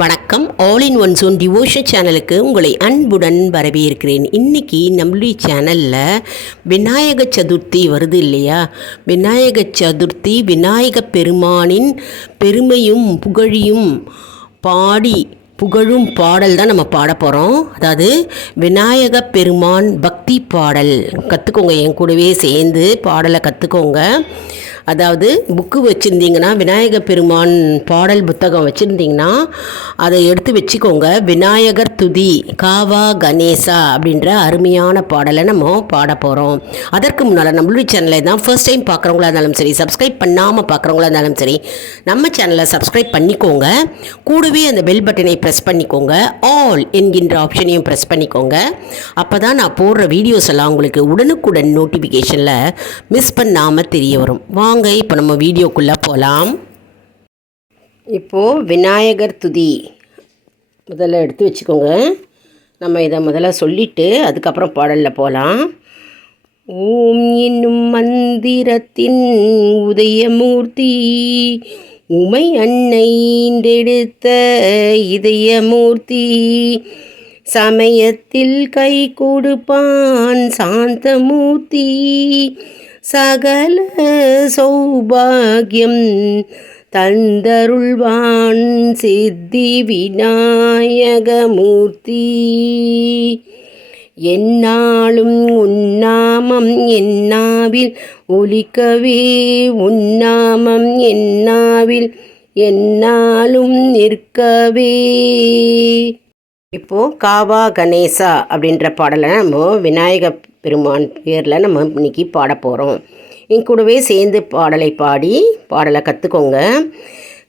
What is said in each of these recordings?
வணக்கம். All in one zone devotion சேனலுக்கு உங்களை அன்புடன் வரவேற்கிறேன். இன்றைக்கி நம்மளுடைய சேனலில் விநாயக சதுர்த்தி வருது இல்லையா? விநாயக சதுர்த்தி விநாயக பெருமானின் பெருமையும் புகழியும் பாடி புகழும் பாடல் தான் நம்ம பாட போகிறோம் அதாவது விநாயக பெருமான் பக்தி பாடல். கற்றுக்கோங்க என் கூடவே சேர்ந்து பாடலை கற்றுக்கோங்க அதாவது புக்கு வச்சுருந்தீங்கன்னா விநாயக பெருமான் பாடல் புத்தகம் வச்சுருந்தீங்கன்னா அதை எடுத்து வச்சுக்கோங்க. விநாயகர் துதி காவா கணேசா அப்படின்ற அருமையான பாடலை நம்ம பாட போகிறோம் அதற்கு முன்னால் நம்மளுடைய சேனலை தான் ஃபர்ஸ்ட் டைம் பார்க்குறவங்களா இருந்தாலும் சரி சப்ஸ்கிரைப் பண்ணாமல் பார்க்குறவங்களா இருந்தாலும் சரி நம்ம சேனலை சப்ஸ்கிரைப் பண்ணிக்கோங்க. கூடவே அந்த பெல் பட்டனை ப்ரெஸ் பண்ணிக்கோங்க. ஆல் என்கின்ற ஆப்ஷனையும் ப்ரெஸ் பண்ணிக்கோங்க. அப்போ தான் நான் போடுற வீடியோஸ் எல்லாம் உங்களுக்கு உடனுக்குடன் நோட்டிஃபிகேஷனில் மிஸ் பண்ணாமல் தெரிய வரும். வாங்க இப்போ நம்ம வீடியோக்குள்ளே போகலாம் இப்போது விநாயகர் துதி. முதல்ல எடுத்து வச்சுக்கோங்க. நம்ம இதை முதல்ல சொல்லிவிட்டு அதுக்கப்புறம் பாடலில் போகலாம் ஓம் என்னும் மந்திரத்தின் உதயமூர்த்தி உமை அன்னைண்டெடுத்த இதயமூர்த்தி சமயத்தில் கை கொடுப்பான் சாந்தமூர்த்தி. சகல சௌபாகியம் தந்தருள்வான் சித்தி விநாயகமூர்த்தி என்னாலும் உன்னாமம் என்னாவில் ஒலிக்கவே உன்னாமம் என்னாவில் என்னாலும் நிற்கவே. இப்போது காவா கணேசா அப்படின்ற பாடலை நம்ம விநாயக பெருமான் பேரில் நம்ம இன்னைக்கு பாட போகிறோம் என் கூடவே சேர்ந்து பாடலை பாடி பாடலை கற்றுக்கோங்க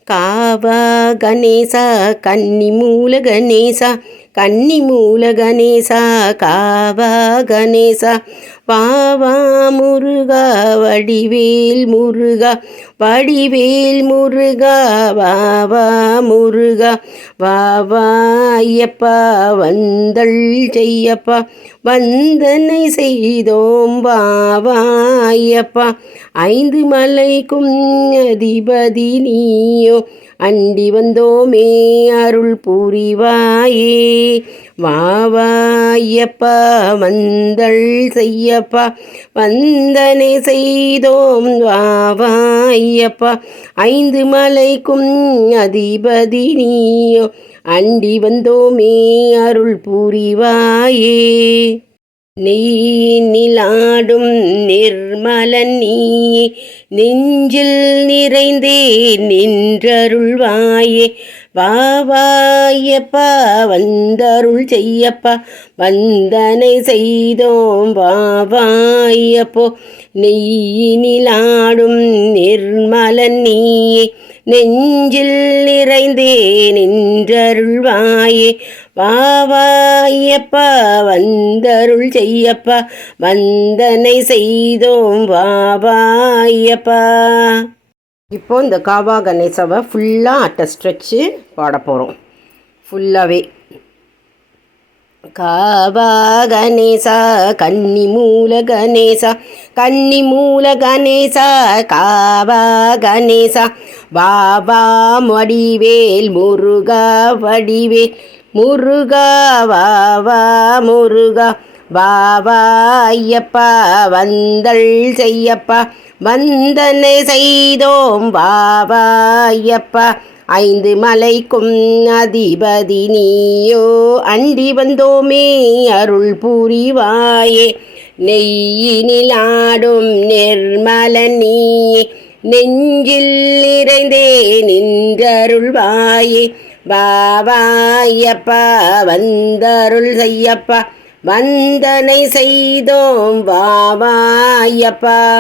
காவா கணேசா கன்னி மூல கணேசா கன்னி மூல கணேசா காவா கணேசா பாவா முருகா வடிவேல் முருகா வடிவேல் முருகா வாவா முருகா வாவா ஐயப்பா வந்தள் செய்யப்பா வந்தனை செய்தோம் வாவா ஐயப்பா ஐந்து மலைக்கும் அதிபதி நீயோ அண்டி வந்தோமே அருள் புரிவாயே. வாவாயப்பா வந்தள் செய்யப்பா. வந்தனை செய்தோம் வாவாயப்பா ஐந்து மலைக்கும் அதிபதி நீயோ. அண்டி வந்தோமே அருள் புரிவாயே. நீ நிலாடும் நிர்மலன் நீ நெஞ்சில் நிறைந்தே நின்றருள்வாயே. வாவாயப்பா வந்தருள் செய்யப்பா. வந்தனை செய்தோம். வாவாயப்போ நெய்யினிலாடும் நிர்மலன் நீயே நெஞ்சில் நிறைந்தே நின்றருள்வாயே. வாவாயப்பா வந்தருள் செய்யப்பா வந்தனை செய்தோம் வாவாயப்பா. இப்போ இந்த காவா கணேசாவை ஃபுல்லாக அட்டை ஸ்ட்ரெச்சு பாட போகிறோம் ஃபுல்லாகவே காவா கணேசா கன்னி மூல கணேசா கன்னி மூல கணேசா காவா கணேசா பாபா வடிவேல் முருகா வடிவேல் முருகா வாவா முருகா. பாபா ஐயப்பா வந்தள் செய்யப்பா. வந்தனை செய்தோம் பாபா ஐயப்பா. ஐந்து மலைக்கும் அதிபதி நீயோ. அண்டி வந்தோமே அருள் புரிவாயே. நெய்யினில் ஆடும் நிர்மல நீயே. நெஞ்சில் நிறைந்தே நின்றருள்வாயே. பாவாயப்பா வந்தருள் செய்யப்பா. வந்தனை செய்தோம் வாவாயப்பா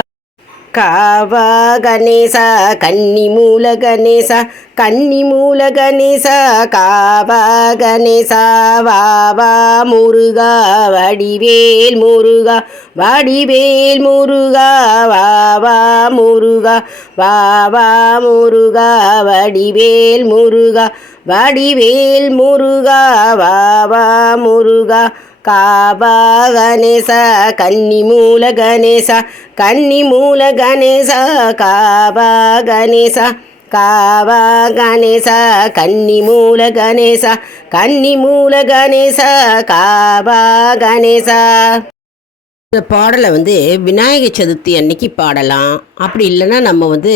காவா கணேசா கன்னி மூல கணேசா கன்னி மூல கணேசா காவா கணேசா வாவா முருகா வடிவேல் முருகா வடிவேல் முருகா வாவா முருகா வாவா முருகா வடிவேல் முருகா வடிவேல் முருகா வாவா முருகா காபா கணேச கன்னி மூல கணேசா கன்னி மூல கணேசா காபா கணேசா காவா கணேசா கன்னி மூல கணேசா கன்னி மூல கணேசா காவா கணேசா இந்த பாடலை வந்து விநாயகர் சதுர்த்தி அன்னைக்கு பாடலாம். அப்படி இல்லைன்னா நம்ம வந்து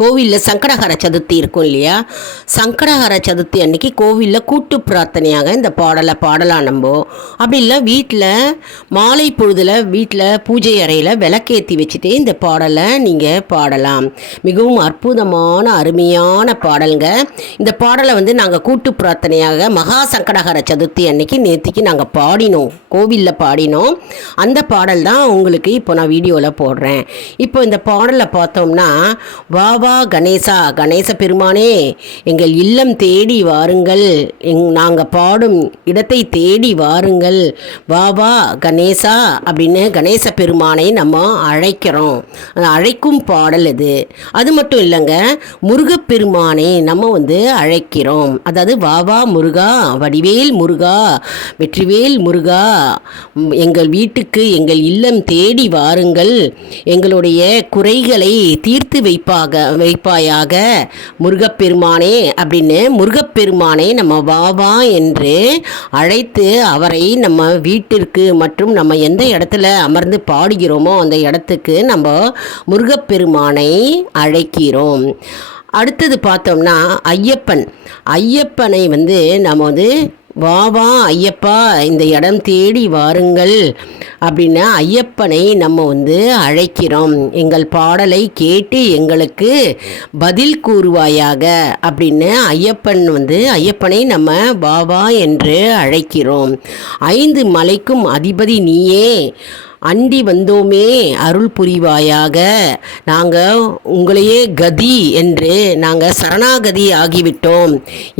கோவிலில் சங்கடஹர சதுர்த்தி இருக்கும் இல்லையா? சங்கடஹர சதுர்த்தி அன்னைக்கு கோவிலில் கூட்டு பிரார்த்தனையாக இந்த பாடலை பாடலாம் நம்ம. அப்படி இல்லை வீட்டில் மாலை பொழுதில் வீட்டில் பூஜை அறையில் விளக்கேற்றி வச்சுட்டு இந்த பாடலை நீங்கள் பாடலாம். மிகவும் அற்புதமான அருமையான பாடலுங்க. இந்த பாடலை வந்து நாங்கள் கூட்டு பிரார்த்தனையாக மகா சங்கடஹர சதுர்த்தி அன்னைக்கு நேற்றுக்கு நாங்கள் பாடினோம். கோவிலில் பாடினோம். அந்த பாடல் தான் உங்களுக்கு இப்போ நான் வீடியோவில் போடுறேன். இப்போ இந்த பாடலை பார்த்தோம்னா வா வா கணேசா கணேச பெருமானே எங்கள் இல்லம் தேடி வாருங்கள். எங் நாங்கள் பாடும் இடத்தை தேடி வாருங்கள். வா வா கணேசா அப்படின்னு கணேச பெருமானை நம்ம அழைக்கிறோம். அழைக்கும் பாடல் இது அது மட்டும் இல்லைங்க முருகப்பெருமானை நம்ம வந்து அழைக்கிறோம். அதாவது வா வா முருகா வடிவேல் முருகா வெற்றிவேல் முருகா எங்கள் வீட்டுக்கு எங்கள் இல்லம் தேடி வாருங்கள். எங்களுடைய குறைகள் தீர்த்து வைப்பாக வைப்பாயாக முருகப்பெருமானே அப்படின்னு முருகப்பெருமானை நம்ம வா வா என்று அழைத்து அவரை நம்ம வீட்டிற்கு மற்றும் நம்ம எந்த இடத்துல அமர்ந்து பாடுகிறோமோ அந்த இடத்துக்கு நம்ம முருகப்பெருமானை அழைக்கிறோம். அடுத்தது பார்த்தோம்னா ஐயப்பன். ஐயப்பனை வந்து நம்ம வந்து வா வா ஐயப்பா இந்த இடம் தேடி வாருங்கள் அப்படின்னு ஐயப்பனை நம்ம வந்து அழைக்கிறோம். எங்கள் பாடலை கேட்டு எங்களுக்கு பதில் கூறுவாயாக அப்படின்னு ஐயப்பன் வந்து ஐயப்பனை நம்ம வா வா என்று அழைக்கிறோம். ஐந்து மலைக்கும் அதிபதி நீயே அண்டி வந்தோமே அருள் புரிவாயாக. நாங்கள் உங்களையே கதி என்று நாங்கள் சரணாகதி ஆகிவிட்டோம்.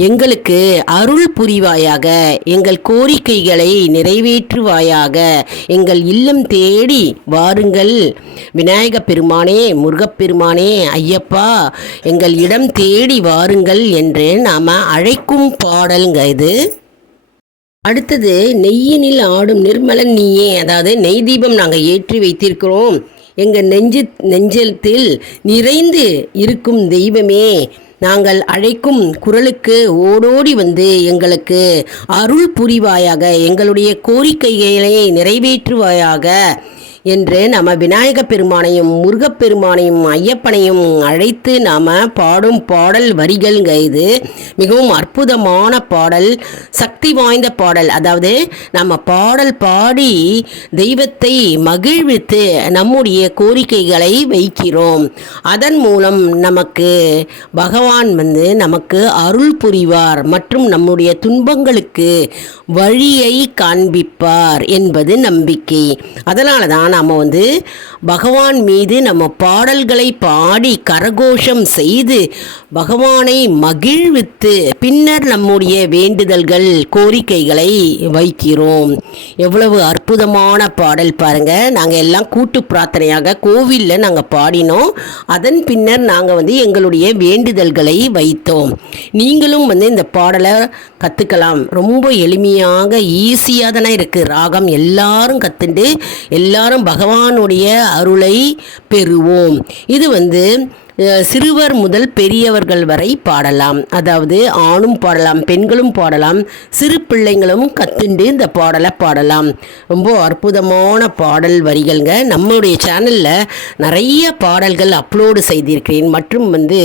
எங்களுக்கு அருள் புரிவாயாக எங்கள் கோரிக்கைகளை நிறைவேற்றுவாயாக எங்கள் இல்லம் தேடி வாருங்கள். விநாயக பெருமானே முருகப்பெருமானே ஐயப்பா எங்கள் இடம் தேடி வாருங்கள் என்று நாம் அழைக்கும் பாடலுங்க இது. அடுத்தது நெய்யினில் ஆடும் நிர்மலன் நீயே அதாவது நெய் தீபம் நாங்கள் ஏற்றி வைத்திருக்கிறோம். எங்கள் நெஞ்சு நெஞ்சத்தில் நிறைந்து இருக்கும் தெய்வமே நாங்கள் அழைக்கும் குரலுக்கு ஓடோடி வந்து எங்களுக்கு அருள் புரிவாயாக எங்களுடைய கோரிக்கைகளை நிறைவேற்றுவாயாக. என்று நம்ம விநாயக பெருமானையும் முருகப்பெருமானையும் ஐயப்பனையும் அழைத்து நாம் பாடும் பாடல் வரிகள்ங்க இது. மிகவும் அற்புதமான பாடல் சக்தி வாய்ந்த பாடல். அதாவது நம்ம பாடல் பாடி தெய்வத்தை மகிழ்வித்து நம்முடைய கோரிக்கைகளை வைக்கிறோம். அதன் மூலம் நமக்கு பகவான் வந்து நமக்கு அருள் புரிவார் மற்றும் நம்முடைய துன்பங்களுக்கு வழியை காண்பிப்பார் என்பது நம்பிக்கை. அதனால தான் நம்ம வந்து பகவான் மீது நம்ம பாடல்களை பாடி கரகோஷம் செய்து பகவானை மகிழ்வித்து பின்னர் நம்முடைய வேண்டுதல்கள் கோரிக்கைகளை வைக்கிறோம். எவ்வளவு அற்புதமான பாடல் பாருங்கள் நாங்கள் எல்லாம் கூட்டு பிரார்த்தனையாக கோவிலில் நாங்கள் பாடினோம். அதன் பின்னர் நாங்கள் வந்து எங்களுடைய வேண்டுதல்களை வைத்தோம். நீங்களும் வந்து இந்த பாடலை கற்றுக்கலாம் ரொம்ப எளிமையாக ஈஸியாக தானே இருக்குது ராகம் எல்லாரும் கற்றுண்டு எல்லாரும் பகவானுடைய அருளை பெறுவோம். இது வந்து சிறுவர் முதல் பெரியவர்கள் வரை பாடலாம். அதாவது ஆணும் பாடலாம் பெண்களும் பாடலாம் சிறு பிள்ளைங்களும் கத்துண்டு இந்த பாடலை பாடலாம். ரொம்ப அற்புதமான பாடல் வரிகள்ங்க. நம்மளுடைய சேனலில் நிறைய பாடல்கள் அப்லோடு செய்திருக்கிறேன். மற்றும் வந்து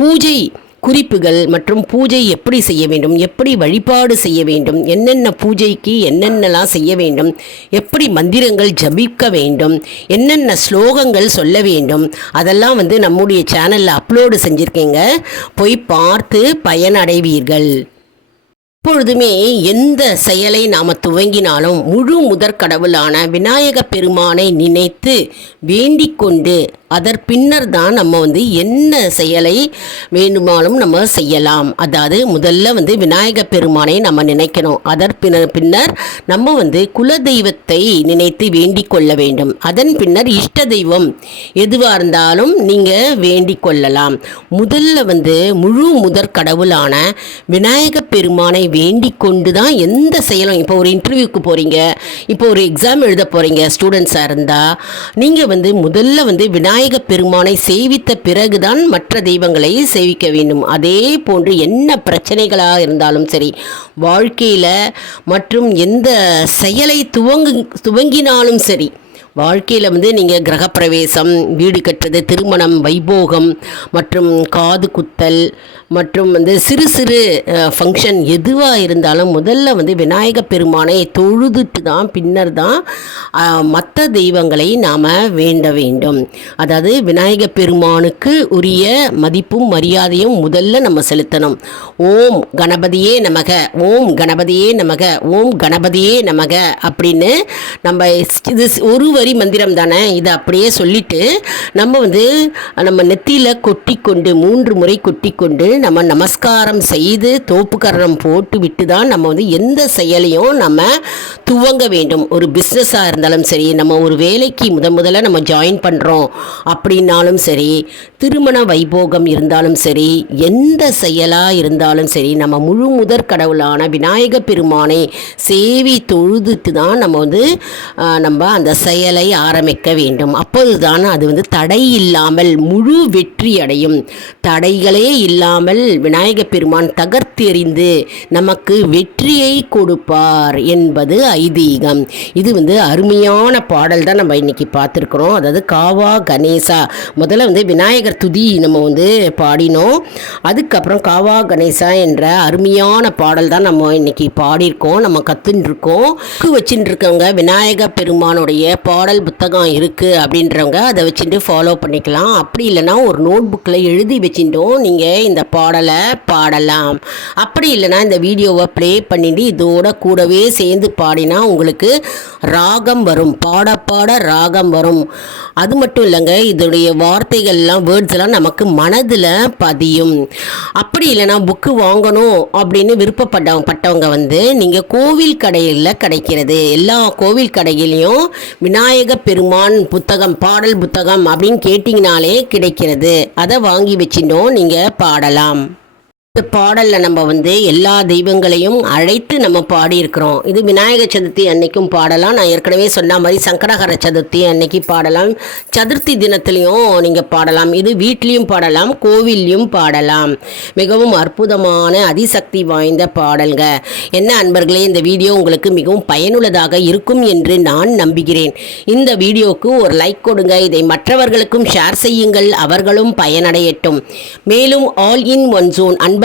பூஜை குறிப்புகள் மற்றும் பூஜை எப்படி செய்ய வேண்டும் எப்படி வழிபாடு செய்ய வேண்டும் என்னென்ன பூஜைக்கு என்னென்னலாம் செய்ய வேண்டும் எப்படி மந்திரங்கள் ஜபிக்க வேண்டும் என்னென்ன ஸ்லோகங்கள் சொல்ல வேண்டும் அதெல்லாம் வந்து நம்முடைய சேனலில் அப்லோடு செஞ்சுருக்கேங்க. போய் பார்த்து பயனடைவீர்கள். எப்பொழுதுமே எந்த செயலை நாம் துவங்கினாலும் முழு முதற் கடவுளான விநாயக பெருமானை நினைத்து வேண்டிக் கொண்டு அதற் பின்னர் தான் நம்ம வந்து என்ன செயலை வேண்டுமானாலும் நம்ம செய்யலாம். அதாவது முதல்ல வந்து விநாயக பெருமானை நம்ம நினைக்கணும். அதற் பின்னர் பின்னர் நம்ம வந்து குல தெய்வத்தை நினைத்து வேண்டிக் கொள்ள வேண்டும். அதன் பின்னர் இஷ்ட தெய்வம் எதுவாக இருந்தாலும் நீங்கள் வேண்டிக் கொள்ளலாம். முதல்ல வந்து முழு முதற் கடவுளான விநாயக பெருமானை வேண்டிக் கொண்டு தான் எந்த செயலும் இப்போ ஒரு இன்டர்வியூக்கு போகிறீங்க இப்போ ஒரு எக்ஸாம் எழுத போகிறீங்க ஸ்டூடெண்ட்ஸாக இருந்தால் நீங்கள் வந்து முதல்ல வந்து விநாயக பெருமானை சேவித்த பிறகுதான் மற்ற தெய்வங்களை சேவிக்க வேண்டும். அதே போன்று என்ன பிரச்சனைகளாக இருந்தாலும் சரி வாழ்க்கையில் மற்றும் எந்த செயலை துவங்கு துவங்கினாலும் சரி வாழ்க்கையில் வந்து நீங்கள் கிரகப்பிரவேசம் வீடு கட்டுறது திருமணம் வைபோகம் மற்றும் காது குத்தல் மற்றும் வந்து சிறு சிறு ஃபங்க்ஷன் எதுவாக இருந்தாலும் முதல்ல வந்து விநாயக பெருமானை தொழுதுட்டு தான் பின்னர் தான் மற்ற தெய்வங்களை நாம் வேண்ட வேண்டும். அதாவது விநாயக பெருமானுக்கு உரிய மதிப்பும் மரியாதையும் முதல்ல நம்ம செலுத்தணும். ஓம் கணபதியே நமக ஓம் கணபதியே நமக ஓம் கணபதியே நமக அப்படின்னு நம்ம இது ஒரு வரி மந்திரம் தானே இதை அப்படியே சொல்லிட்டு நம்ம வந்து நம்ம நெத்தியில் கொட்டி கொண்டு மூன்று முறை கொட்டி கொண்டு நம்ம நமஸ்காரம் செய்து தோப்புக்கரணம் போட்டு விட்டு தான் நம்ம வந்து எந்த செயலையும் நம்ம துவங்க வேண்டும். ஒரு பிஸ்னஸாக இருந்தாலும் சரி நம்ம ஒரு வேலைக்கு முத முதல்ல நம்ம ஜாயின் பண்ணுறோம் அப்படின்னாலும் சரி திருமண வைபோகம் இருந்தாலும் சரி எந்த செயலாக இருந்தாலும் சரி நம்ம முழு முதற் கடவுளான விநாயக பெருமானை சேவி தொழுதுட்டு தான் நம்ம வந்து நம்ம அந்த செயலை ஆரம்பிக்க வேண்டும். அப்போதுதான் அது வந்து தடை இல்லாமல் முழு வெற்றி அடையும் தடைகளே இல்லாமல் விநாயக பெருமான் தகர்த்தெறிந்து நமக்கு வெற்றியை கொடுப்பார் என்பது ஐதீகம். இது வந்து அருமையான பாடல் தான் நம்ம இன்னைக்கு பார்த்துருக்குறோம். அதாவது காவா கணேசா. முதல்ல வந்து விநாயகர் துதி நம்ம வந்து பாடினோம். அதுக்கப்புறம் காவா கணேசா என்ற அருமையான பாடல் தான் நம்ம இன்னைக்கு பாடியிருக்கோம். நம்ம கற்றுன்னு இருக்கோம் வச்சுட்டு இருக்கவங்க விநாயக பெருமானுடைய பாடல் புத்தகம் இருக்குது அப்படின்றவங்க அதை வச்சுட்டு ஃபாலோ பண்ணிக்கலாம். அப்படி இல்லைன்னா ஒரு நோட் புக்கில் எழுதி வச்சுட்டோம். நீங்கள் இந்த பாடலை பாடலாம். அப்படி இல்லைன்னா இந்த வீடியோவை ப்ளே பண்ணிட்டு இதோட கூடவே சேர்ந்து பாடினா உங்களுக்கு ராகம் வரும். பாட பாட ராகம் வரும். அது மட்டும் இல்லைங்க இதோடைய வார்த்தைகள்லாம் வேர்ட்ஸ் எல்லாம் நமக்கு மனதில் பதியும். அப்படி இல்லைன்னா புக்கு வாங்கணும் அப்படின்னு விருப்பப்பட்ட பட்டவங்க வந்து நீங்கள் கோவில் கடையில் கிடைக்கிறது. எல்லா கோவில் கடையிலையும் விநாயக பெருமான் புத்தகம் பாடல் புத்தகம் அப்படின்னு கேட்டிங்கனாலே கிடைக்கிறது. அதை வாங்கி வச்சிட்டோம் நீங்கள் பாடலாம். வேண்டாம் இந்த பாடலில் நம்ம வந்து எல்லா தெய்வங்களையும் அழைத்து நம்ம பாடியிருக்கிறோம். இது விநாயக சதுர்த்தி அன்னைக்கும் பாடலாம். நான் ஏற்கனவே சொன்ன மாதிரி சங்கடகர சதுர்த்தி அன்னைக்கு பாடலாம். சதுர்த்தி தினத்துலையும் நீங்கள் பாடலாம். இது வீட்லேயும் பாடலாம் கோவில்லையும் பாடலாம். மிகவும் அற்புதமான அதிசக்தி வாய்ந்த பாடல்க. என்ன அன்பர்களே இந்த வீடியோ உங்களுக்கு மிகவும் பயனுள்ளதாக இருக்கும் என்று நான் நம்புகிறேன். இந்த வீடியோவுக்கு ஒரு லைக் கொடுங்க. இதை மற்றவர்களுக்கும் ஷேர் செய்யுங்கள். அவர்களும் பயனடையட்டும். மேலும் ஆல் இன் ஒன் ஜோன் அன்பர்